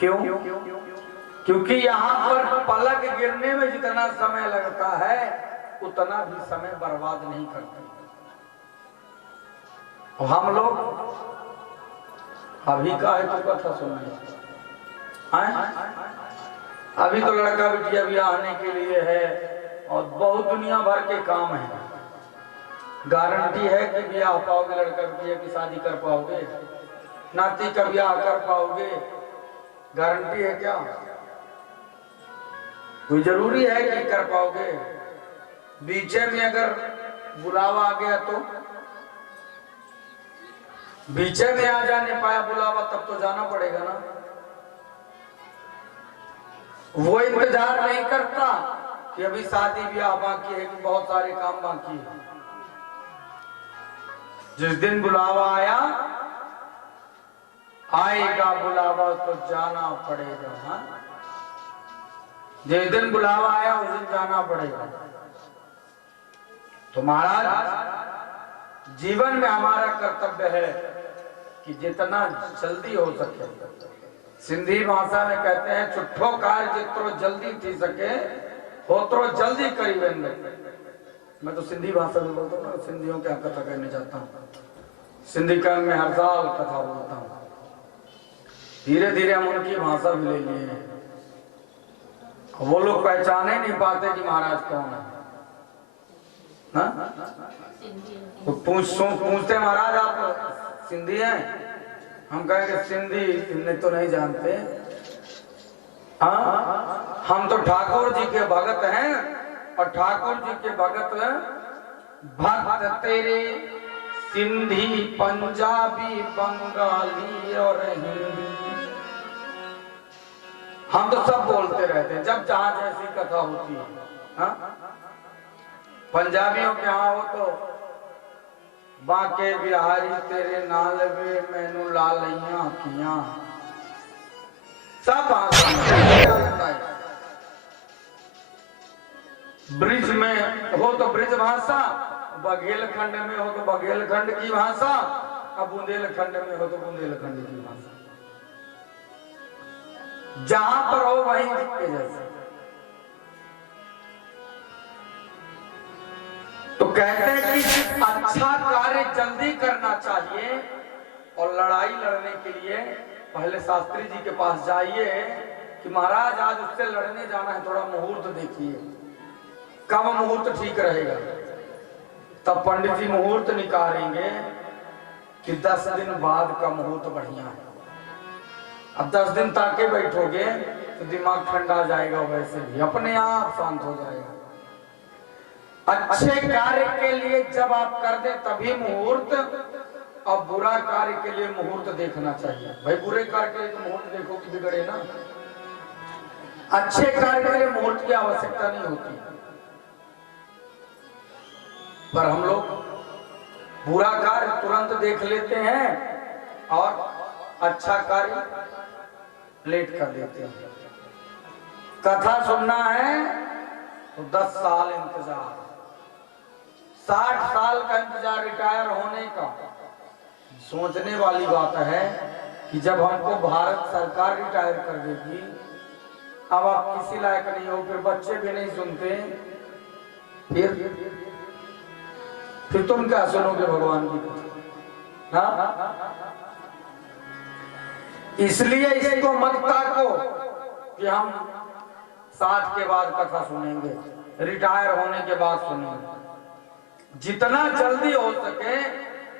क्यों? क्योंकि यहाँ पर पलक गिरने में जितना समय लगता है उतना भी समय बर्बाद नहीं करते। हम लोग अभी का है तो कथा सुनने अभी तो लड़का बिटिया भी आने के लिए है और बहुत दुनिया भर के काम है। गारंटी है कि ब्याह पाओगे, लड़का बिटिया की शादी कर पाओगे, नाती का ब्याह कर पाओगे? गारंटी है क्या? कोई जरूरी है कि कर पाओगे? बीचे में अगर बुलावा आ गया तो बीचे में आ जाने पाया बुलावा तब तो जाना पड़ेगा ना। वो इंतजार नहीं करता कि अभी शादी ब्याह बाकी है, कि बहुत सारे काम बाकी है। जिस दिन बुलावा आया, आएगा बुलावा तो जाना पड़ेगा। हाँ? जिस दिन बुलावा आया उस दिन जाना पड़ेगा। तो महाराज जीवन में हमारा कर्तव्य है कि जितना जल्दी हो सके, सिंधी भाषा में कहते हैं छुट्ठो कार्य जितरो जल्दी थी सके होतरो जल्दी करी वेंदे। मैं तो सिंधी भाषा में बोलता हूँ ना, सिंधियों क्या कथा कहने जाता हूँ। सिंधी काम में हर साल कथा बोलता हूँ। धीरे धीरे हम उनकी भाषा भी ले लिए हैं। वो लोग पहचाने नहीं पाते कि महाराज कौन है ना? तो पूछते महाराज आप सिंधी हैं? हम कहेंगे सिंधी तो नहीं जानते। हाँ, हम तो ठाकुर जी के भगत हैं और ठाकुर जी के भगत भक्त तेरे सिंधी, पंजाबी, बंगाली और हिंदी। हम तो सब बोलते रहते हैं जब जहां जैसी कथा होती है। हाँ? पंजाबियों के यहाँ हो तो बाके बिहारी तेरे नाल वे मैनू लालियां किया। सब भाषा ब्रिज में हो तो ब्रिज भाषा, बघेलखंड में हो तो बघेलखंड की भाषा, और बुंदेलखंड में हो तो बुंदेलखंड की भाषा। जहां पर हो वहीं के जैसे। तो कहते हैं कि अच्छा कार्य जल्दी करना चाहिए और लड़ाई लड़ने के लिए पहले शास्त्री जी के पास जाइए कि महाराज आज उससे लड़ने जाना है, थोड़ा मुहूर्त देखिए, कब मुहूर्त ठीक रहेगा। तब पंडित जी मुहूर्त निकालेंगे कि 10 दिन बाद का मुहूर्त बढ़िया है। अब 10 दिन ताके बैठोगे तो दिमाग ठंडा जाएगा, वैसे भी अपने आप शांत हो जाएगा। अच्छे कार्य के लिए जब आप कर दे तभी मुहूर्त, और बुरा कार्य के लिए मुहूर्त देखना चाहिए। भाई बुरे कार्य के लिए तो मुहूर्त देखो कि बिगड़े ना। अच्छे कार्य के लिए मुहूर्त की आवश्यकता नहीं होती। पर हम लोग बुरा कार्य तुरंत देख लेते हैं और अच्छा कार्य लेट कर देते हैं। कथा सुनना है तो 10 साल इंतजार, 60 साल का इंतजार रिटायर होने का। सोचने वाली बात है कि जब हमको भारत सरकार रिटायर कर देगी, अब आप किसी लायक नहीं हो, फिर बच्चे भी नहीं सुनते, फिर तुम क्या सुनोगे भगवान की कथा? इसलिए इसको मत ताको कि हम 60 के बाद कथा सुनेंगे, रिटायर होने के बाद सुनेंगे। जितना जल्दी हो सके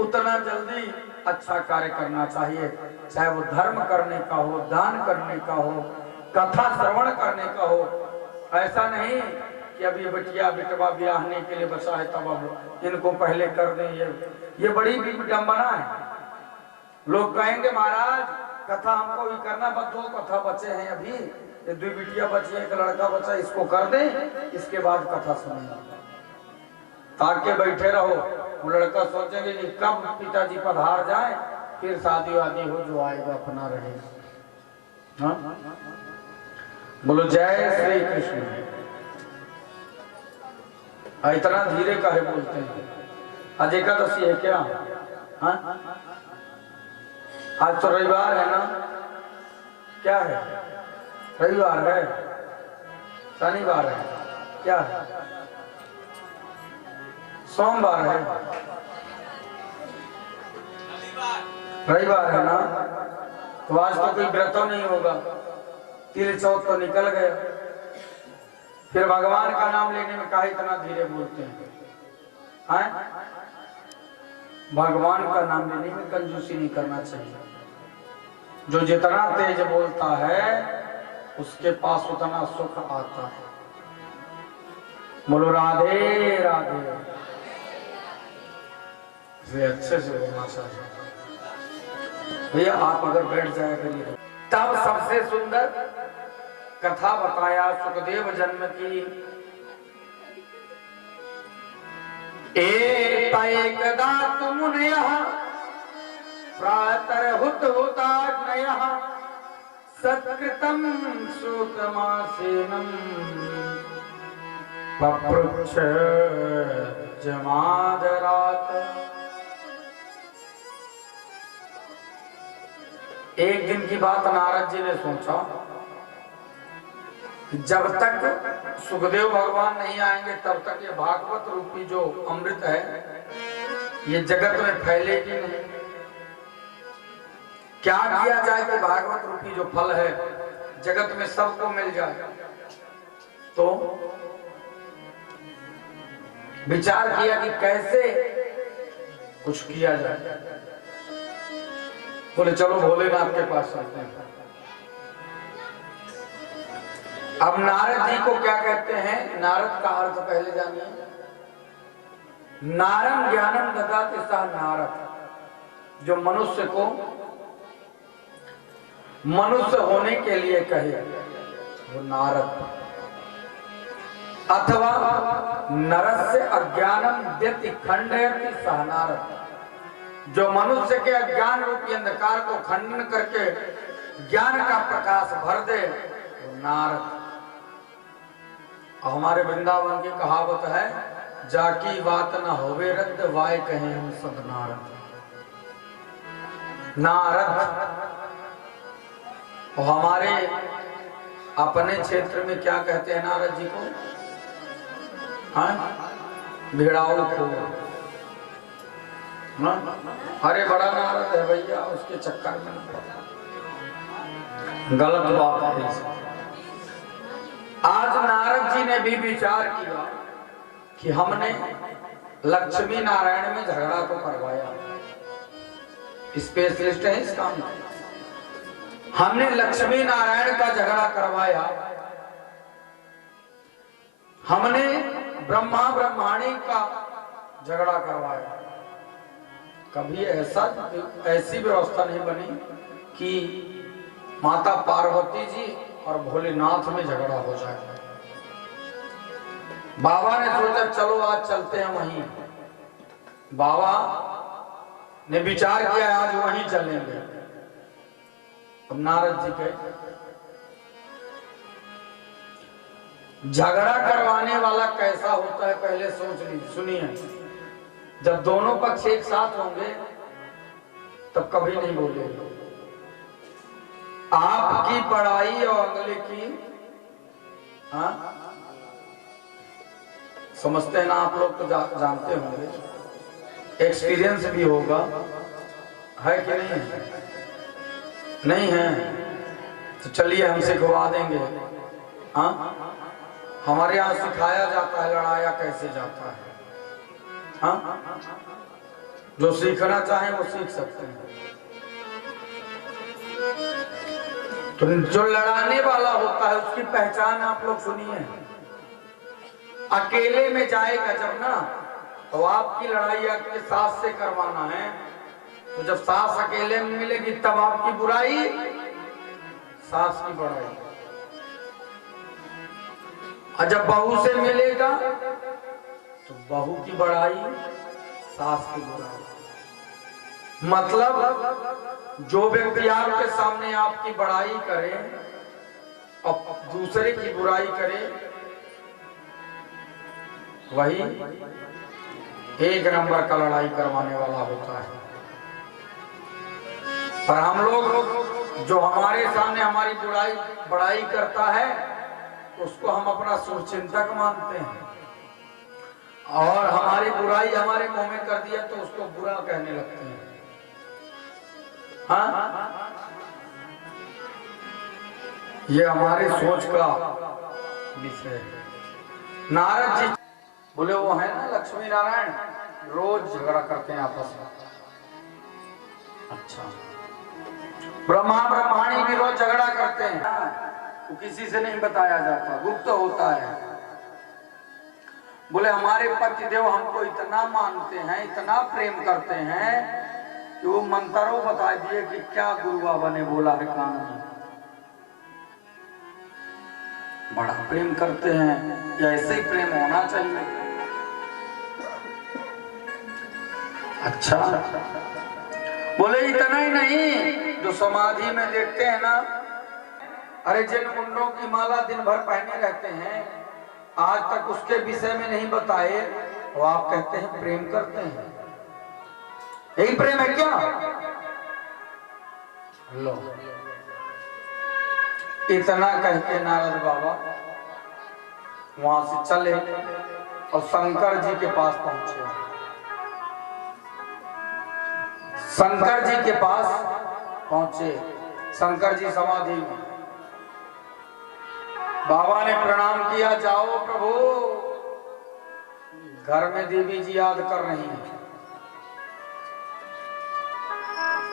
उतना जल्दी अच्छा कार्य करना चाहिए, चाहे वो धर्म करने का हो, दान करने का हो, कथा श्रवण करने का हो। ऐसा नहीं कि अभी बिटिया बिटवा ब्याहने के लिए बचा है तब अब इनको पहले कर दें। ये बड़ी विडंबना है। लोग कहेंगे महाराज कथा हमको भी करना, बस 2 कथा बचे हैं अभी, ये 2 बिटिया बची है, 1 लड़का बचा, इसको कर दें, इसके बाद कथा सुनेंगे। ताके बैठे रहो, वो लड़का सोचेंगे कि कब पिताजी पधार जाए, फिर शादी वादी हो, जो आएगा अपना रहेगा। हाँ? बोलो जय श्री कृष्ण। इतना धीरे काहे बोलते हैं? आज एकादशी है क्या? हाँ? आज तो रविवार है ना? क्या है? रविवार है, शनिवार है, क्या है? सोमवार है, रविवार है ना? तो आज तो कोई व्रत नहीं होगा, तिल चौथ तो निकल गया। फिर भगवान का नाम लेने में काहे इतना धीरे बोलते हैं? भगवान का नाम लेने में कंजूसी नहीं करना चाहिए। जो जितना तेज बोलता है उसके पास उतना सुख आता है। बोलो राधे राधे। अच्छे से बोलना चाहिए भैया। आप अगर बैठ जाया करिए तब सबसे सुंदर कथा बताया सुखदेव जन्म की। एकदा मुनयः प्रातरहुत हुताग्नयः सत्कृतं सूतमासेनं पपृच्छ जमादरात्। एक दिन की बात नारद जी ने सोचा, जब तक सुखदेव भगवान नहीं आएंगे तब तक ये भागवत रूपी जो अमृत है ये जगत में फैलेगी नहीं। क्या किया जाए कि भागवत रूपी जो फल है जगत में सबको मिल जाए? तो विचार किया कि कैसे कुछ किया जाए। बोले चलो भोलेनाथ के पास चलते हैं। अब नारद जी को क्या कहते हैं? नारद का अर्थ पहले जानिए। नारम ज्ञानम ददाति सः नारद, जो मनुष्य को मनुष्य होने के लिए कहे वो नारद। अथवा नरस्य अज्ञानम द्यति खंडयति सः नारद, जो मनुष्य के अज्ञान रूपी अंधकार को खंडन करके ज्ञान का प्रकाश भर दे वो नारद। हमारे वृंदावन की कहावत है, जाकी बात न होवे रद्द वाय कहें हम सब नारद। नारद। और हमारे अपने क्षेत्र में क्या कहते हैं नारद जी को? भिड़ाऊ को। अरे बड़ा नारद है भैया, उसके चक्कर में गलत बात है। आज नारद जी ने भी विचार किया कि हमने लक्ष्मी नारायण में झगड़ा तो करवाया, स्पेशलिस्ट है इस काम में। हमने लक्ष्मी नारायण का झगड़ा करवाया, हमने ब्रह्मा ब्रह्माणी का झगड़ा करवाया। कभी ऐसी व्यवस्था नहीं बनी कि माता पार्वती जी और भोलेनाथ में झगड़ा हो जाए। बाबा ने सोचा चलो आज चलते हैं वहीं। बाबा ने विचार किया आज वहीं चलेंगे। अब नारद जी गए। झगड़ा करवाने वाला कैसा होता है पहले सोच लीजिए, सुनिए। जब दोनों पक्ष एक साथ होंगे तब कभी नहीं बोलेंगे। आपकी बड़ाई और अगले की, हाँ समझते हैं ना आप लोग, तो जानते होंगे, एक्सपीरियंस भी होगा, है कि नहीं है? नहीं है तो चलिए हम सिखवा देंगे। हाँ हमारे यहाँ सिखाया जाता है लड़ाया कैसे जाता है। हाँ जो सीखना चाहे वो सीख सकते हैं। तो जो लड़ाने वाला होता है उसकी पहचान आप लोग सुनिए। अकेले में जाएगा जब ना, तो आपकी लड़ाई आपके सास से करवाना है, तो जब सास अकेले में मिलेगी तब आपकी बुराई सास की बड़ाई, और जब बहू से मिलेगा तो बहू की बड़ाई सास की बुराई। मतलब जो व्यक्ति आपके सामने आपकी बड़ाई करे और दूसरे की बुराई करे वही एक नंबर का लड़ाई करवाने वाला होता है। पर हम लोग जो हमारे सामने हमारी बुराई बड़ाई करता है उसको हम अपना शुभचिंतक मानते हैं, और हमारी बुराई हमारे मुंह में कर दिया तो उसको बुरा कहने लगते हैं। हाँ, ये हमारी सोच का विषय है। नारद जी बोले वो है ना लक्ष्मी नारायण, रोज झगड़ा करते हैं आपस में। अच्छा, ब्रह्मा ब्रह्माणी भी रोज झगड़ा करते हैं, वो किसी से नहीं बताया जाता, गुप्त होता है। बोले हमारे पतिदेव हमको इतना मानते हैं, इतना प्रेम करते हैं कि वो मंत्रों बता दिए कि क्या गुरु बाबा ने बोला है कान में। बड़ा प्रेम करते हैं, या ऐसे ही प्रेम होना चाहिए। अच्छा, बोले इतना ही नहीं, जो समाधि में देखते हैं ना, अरे जिन मुंडों की माला दिन भर पहने रहते हैं, आज तक उसके विषय में नहीं बताए, वो आप कहते हैं प्रेम करते हैं। यही प्रेम है क्या? लो, इतना कह के नारद बाबा वहां से चले और शंकर जी के पास पहुंचे। शंकर जी के पास पहुंचे, शंकर जी समाधि में। बाबा ने प्रणाम किया, जाओ प्रभु, घर में देवी जी याद कर रही हैं।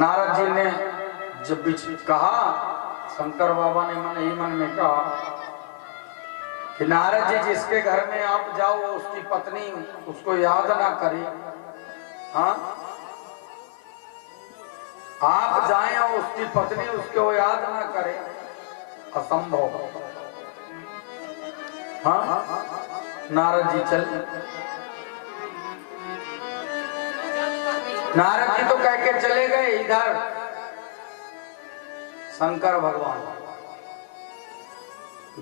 नारद जी ने जब भी कहा, शंकर बाबा ने मन ही मन में कहा कि नारद जी जिसके घर में आप जाओ उसकी पत्नी उसको याद ना करे। हाँ, आप जाएं और उसकी पत्नी उसको याद ना करे, असंभव। हाँ, नारद जी चल, नारद जी तो कह के चले गए इधर शंकर भगवान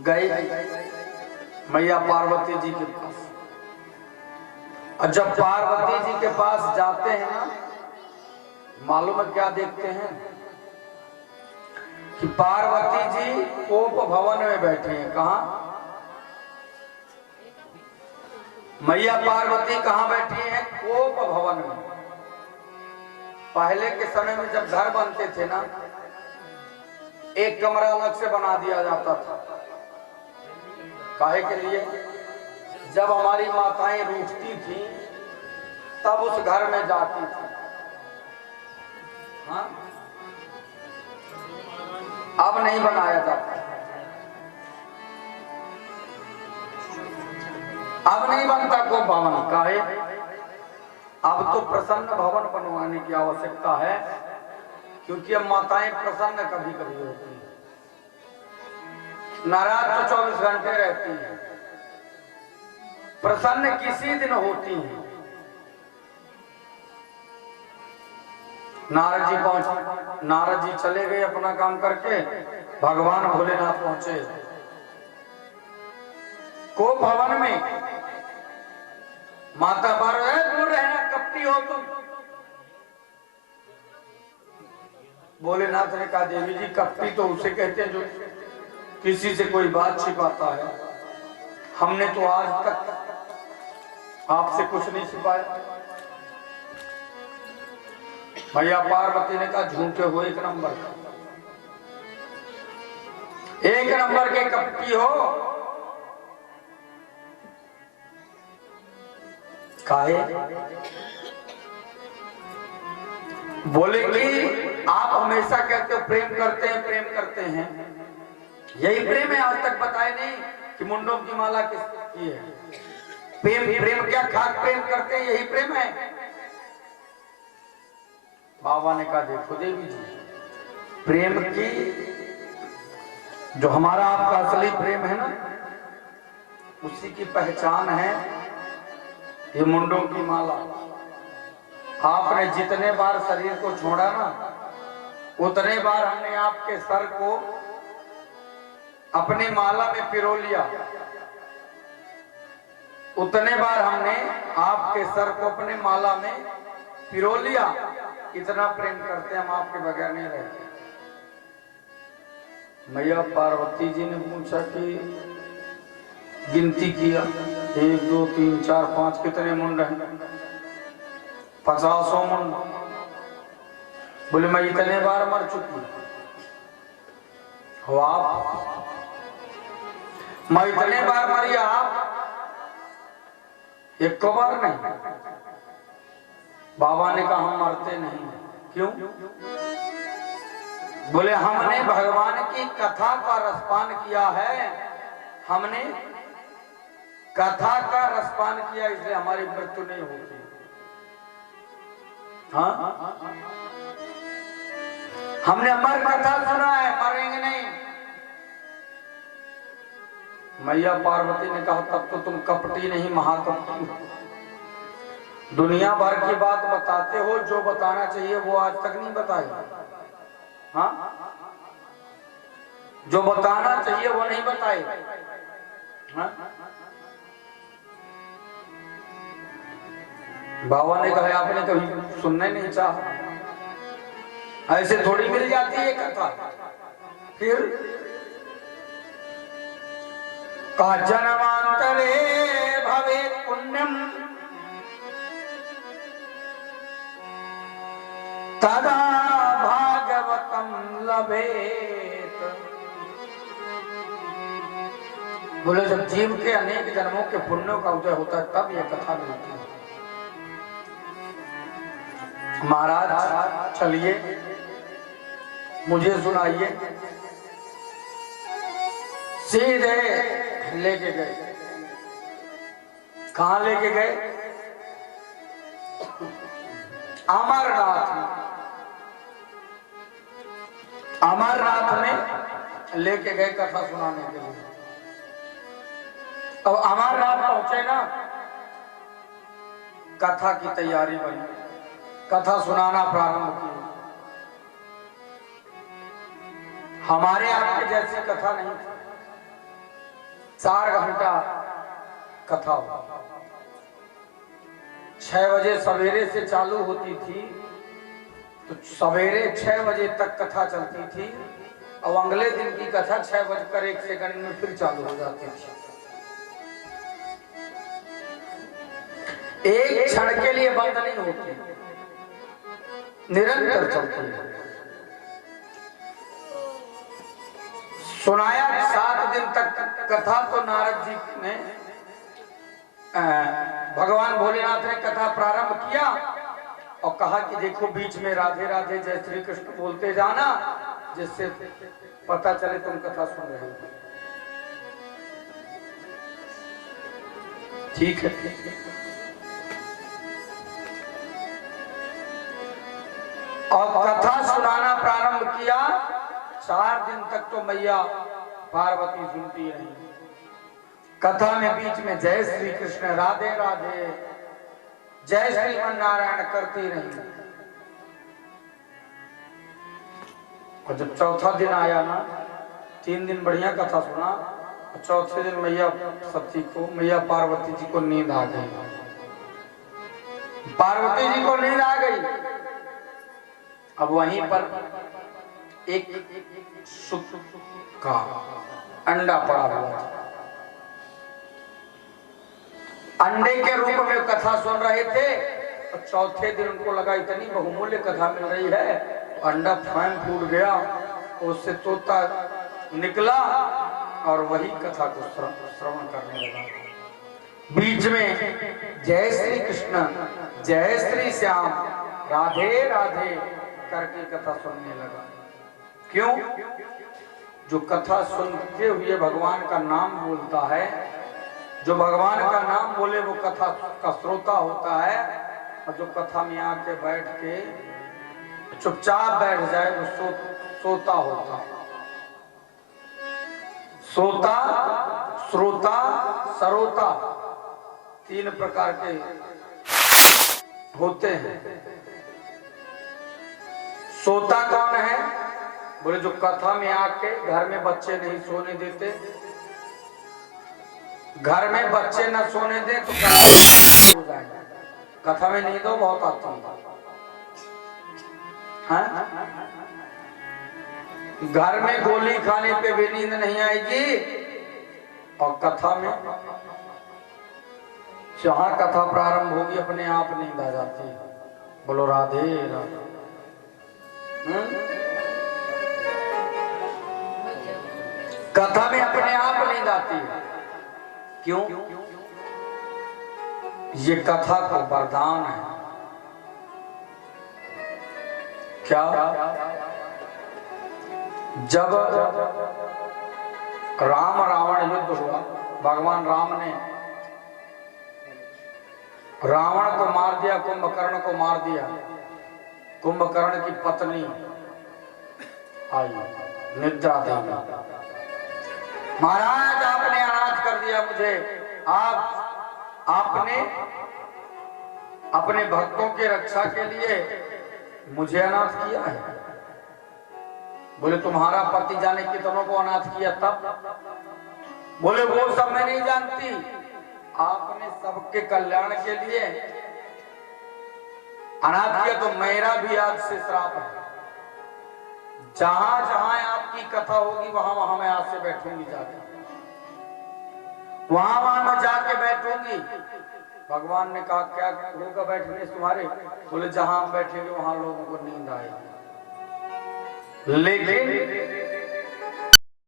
गए मैया पार्वती जी के पास। और जब पार्वती जी के पास जाते हैं ना, मालूम है क्या देखते हैं कि पार्वती जी कोप भवन में बैठे हैं। कहा? मैया पार्वती कहाँ बैठी हैं? कोप भवन में। पहले के समय में जब घर बनते थे ना, एक कमरा अलग से बना दिया जाता था। काहे के लिए? जब हमारी माताएं रूठती थी तब उस घर में जाती थी। हाँ? अब नहीं बनाया जाता, अब नहीं बनता को भवन। काहे? अब तो प्रसन्न भवन बनवाने की आवश्यकता है, क्योंकि अब माताएं प्रसन्न कभी कभी होती हैं, नाराज तो 24 घंटे रहती हैं, प्रसन्न किसी दिन होती हैं। नारद जी पहुंचे, नारद जी चले गए अपना काम करके, भगवान भोलेनाथ पहुंचे को भवन में। माता पार्वती, दूर रहना, कपटी हो तुम। भोलेनाथ ने कहा, देवी जी कपटी तो उसे कहते हैं जो किसी से कोई बात छिपाता है, हमने तो आज तक आपसे कुछ नहीं छिपाया। भैया पार्वती ने कहा, झूठे हो एक नंबर का, एक नंबर के कपटी हो। काहे? बोले कि आप हमेशा कहते हो प्रेम करते हैं, प्रेम करते हैं, यही प्रेम है? आज तक बताए नहीं कि मुंडों की माला किसकी है? प्रेम, प्रेम क्या खाक प्रेम करते हैं, यही प्रेम है? बाबा ने कहा, देखो देवी जी, प्रेम की जो हमारा आपका असली प्रेम है ना, उसी की पहचान है ये मुंडों की माला। आपने जितने बार शरीर को छोड़ा ना, उतने बार हमने आपके सर को अपनी माला में पिरो लिया, उतने बार हमने आपके सर को अपने माला में पिरो लिया। इतना प्रेम करते हम, आपके बगैर नहीं रहते। मैया पार्वती जी ने पूछा कि गिनती किया 1 2 3 4 5 कितने मुंड हैं? 50 मुंड। बोले मैं इतने बार मर चुकी हो आप? मैं इतने बार मरी आप? एक को बार नहीं। बाबा ने कहा हम मरते नहीं। क्यों? बोले हमने भगवान की कथा का रसपान किया है, हमने कथा का रसपान किया, इसलिए हमारी मृत्यु नहीं होती। हाँ, हमने अमर कथा सुना है, मरेंगे नहीं। मैया पार्वती ने कहा तब तो तुम कपटी नहीं महाकपटी हो। दुनिया भर की बात बताते हो, जो बताना चाहिए वो आज तक नहीं बताई। हाँ, जो बताना चाहिए वो नहीं बताई। हाँ? बाबा ने कहा आपने कभी सुनने नहीं चाहा, ऐसे थोड़ी मिल जाती है कथा। फिर का जन्मांतरे भवे पुण्यम तदा भागवतम लभेत। बोले जब जीव के अनेक जन्मों के पुण्यों का उदय होता है तब यह कथा मिलती है। महाराज चलिए मुझे सुनाइए। सीधे लेके गए। कहां लेके गए? अमरनाथ में। अमरनाथ में लेके गए कथा सुनाने के लिए। अब अमरनाथ पहुंचे ना, कथा की तैयारी बनी, कथा सुनाना प्रारंभ की। हमारे आपके जैसी कथा नहीं थी। 4 घंटा कथा हो। 6 बजे सवेरे से चालू होती थी तो सवेरे 6 बजे तक कथा चलती थी और अगले दिन की कथा 6:01 में फिर चालू हो जाती थी। एक क्षण के लिए बंद नहीं होती, निरंतर चलती है। सुनाया 7 दिन तक कथा। तो नारद जी ने भगवान भोलेनाथ ने कथा प्रारंभ किया और कहा कि देखो बीच में राधे राधे जय श्री कृष्ण बोलते जाना, जिससे पता चले तुम कथा सुन रहे हो। ठीक है। और कथा सुनाना प्रारंभ किया। 4 दिन तक तो मैया पार्वती सुनती रही। कथा में बीच में जय श्री कृष्ण राधे राधे जय श्रीमन नारायण करती रही। और जब चौथा दिन आया ना, 3 दिन बढ़िया कथा सुना, चौथे दिन मैया पार्वती जी को नींद आ गई। पार्वती जी को नींद आ गई। अब वहीं पर एक सुत का अंडा पड़ा हुआ था। अंडे के रूप में कथा सुन रहे थे और चौथे दिन उनको लगा इतनी बहुमूल्य कथा मिल रही है, अंडा स्वयं फूट गया, उससे तोता निकला और वही कथा को श्रवण करने लगा। बीच में जय श्री कृष्ण जय श्री श्याम राधे राधे करके कथा सुनने लगा। क्यों? जो कथा सुनते हुए भगवान का नाम बोलता है, जो भगवान का नाम बोले वो कथा का श्रोता होता है, और जो कथा में आके बैठ के चुपचाप बैठ जाए वो सोता होता है। सोता, श्रोता, सरोता 3 प्रकार के होते हैं। सोता कौन है? बोले जो कथा में आके घर में बच्चे नहीं सोने देते, घर में बच्चे न सोने दे तो हो जाएगा। कथा में नींद बहुत आती है। घर में गोली खाने पे भी नींद नहीं आएगी, और कथा में जहां कथा प्रारंभ होगी अपने आप नींद आ जाती है। बोलो राधे राधे। कथा में अपने आप नींद आती है। क्यों? ये कथा को वरदान है। क्या? जब राम रावण युद्ध हुआ, भगवान राम ने रावण को मार दिया, कुंभकर्ण को मार दिया। कुंभकर्ण की पत्नी आई निद्रा देवी, महाराज आपने अनाथ कर दिया मुझे, आपने अपने भक्तों के रक्षा के लिए मुझे अनाथ किया है। बोले तुम्हारा पति जाने कितनों को अनाथ किया तब? बोले वो सब मैं नहीं जानती, आपने सबके कल्याण के लिए अनाथ किया, तो मेरा भी आज से श्राप है। जहां जहां आपकी कथा होगी वहां वहां मैं आज से बैठूंगी, जाके वहां वहां मैं जाके बैठूंगी। भगवान ने कहा क्या होगा बैठने तुम्हारे? बोले जहां हम बैठेंगे वहां लोगों को नींद आएगी। लेकिन